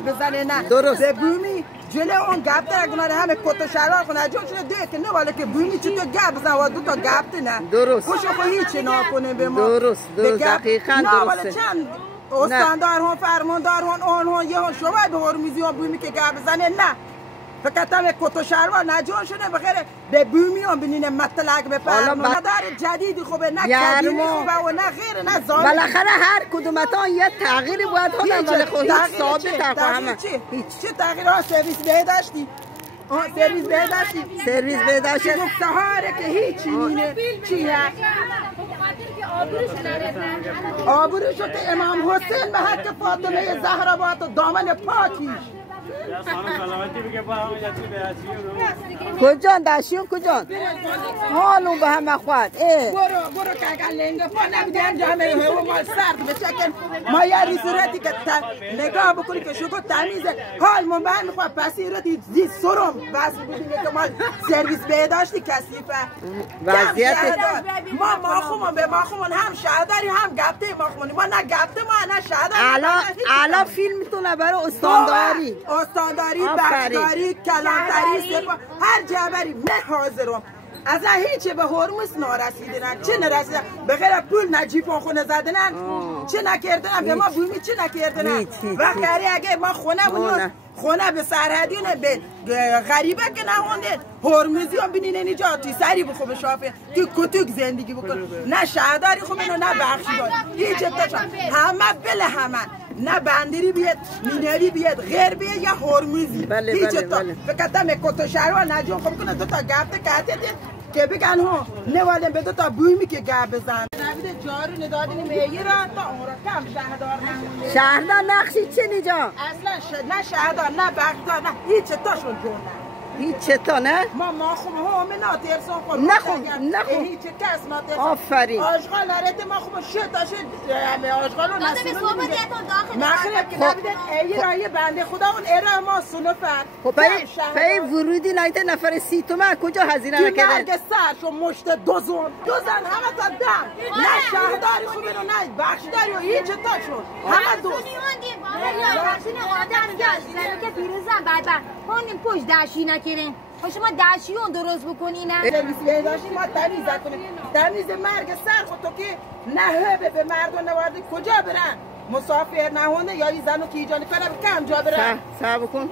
گپ بزنه نه درست به بومی جلو اون گپ تا اگه همه کت و شلوار کنه جون شده دیگه نه ولی که بومی چی تو گپ بزن و دو تا گپ نه درست خوشو خو هیچ نکنه به ما درست دقیقاً درسته چند استاندار هم فرماندار هم آن هم یه هم شما به هرمزی هم بومی که گپ بزنه نه فقط هم کت و شلوار نجون شده بخیر به بومی هم بینین مطلق به فرماندار جدیدی خوبه نه کبیری خوبه و نه غیر نه زامن بالاخره هر کدومتان یه تغییری باید کنن ولی خب هیچ ثابت همه چه تغییر ها سرویس بهداشتی سرویس بهداشتی سهاره که هیچی نینه چی هست آبروشو که امام حسین به حق فاطمه زهرا با دامن پاکیش کجان داشتیم کجان حالون به هم اخوات برو که اگر لنگه پا نمیدیم جامعه هوا مال سرد بچکن ما یه ریسورتی که نگاه بکنی که شکر تمیزه حال من به هم میخواد پسیرتی زید سرم بس بودیم که مال سرویس بهداشتی کسیفه وضعیت ما خومون به ما خومون هم شهرداری هم گفته ما خومونی ما نه گفته ما نه شهرداری الان فیلمتونه برای استانداری بخشداری کلانتری سپاه هر جبری من حاضرم از هیچ به هرمز نرسیدن چه نرسیدن به غیر پول نجیب خونه زدنن چه نکردن به ما بومی چه نکردن وقتی اگه ما خونه به سرحدیونه به غریبه که نهونده هرمزی هم بینین اینجا توی سری بخو به شافه توی کتوک زندگی بکن نه شهرداری خوبه نه بخشداری هیچ اتشان همه بله همه نه بندری بیاد مینوی بیاد غیر بیاد یا هرمزی هیچ اتشان فقط هم کت و شلوار نجون خوب کنه دو تا گفته کهته دید که بگن ها نوالیم به دو تا بویمی که گپ بزن نبیده جارو ندادین میگی را تا اون را کم شهردار نمونه شهردار نقشی چه نیجا؟ اصلا نه شهردار نه بخشدار نه هیچ تاشون جون هیچ تا نه؟ ما خوب همه ناترسون خود نخون هیچ کس ناترسون آفرین آشغال نرده ما خوب شد آشغالو نسونو مخرب که نبیدن ای رای بنده خدا اون ایران ما سنفر خب پای ورودی نایده نفر 30 تومن کجا هزینه نکردن؟ که مرگ سر شو مشت دوزن همه تا دم نه شهرداری خوبه رو نه بخشداری و هیچ تا شد همه دوست که پیروزم بعد هونیم پشت داشتی نکرین شما داشتیون درست بکنی نه سرویس بهداشتی ما تمیز کنیم تمیز مرگ سر خود تو که نه به مردم نوارده کجا برن مسافر نهونه یا این زنو که ایجانی کنه کم جا برن صبر کن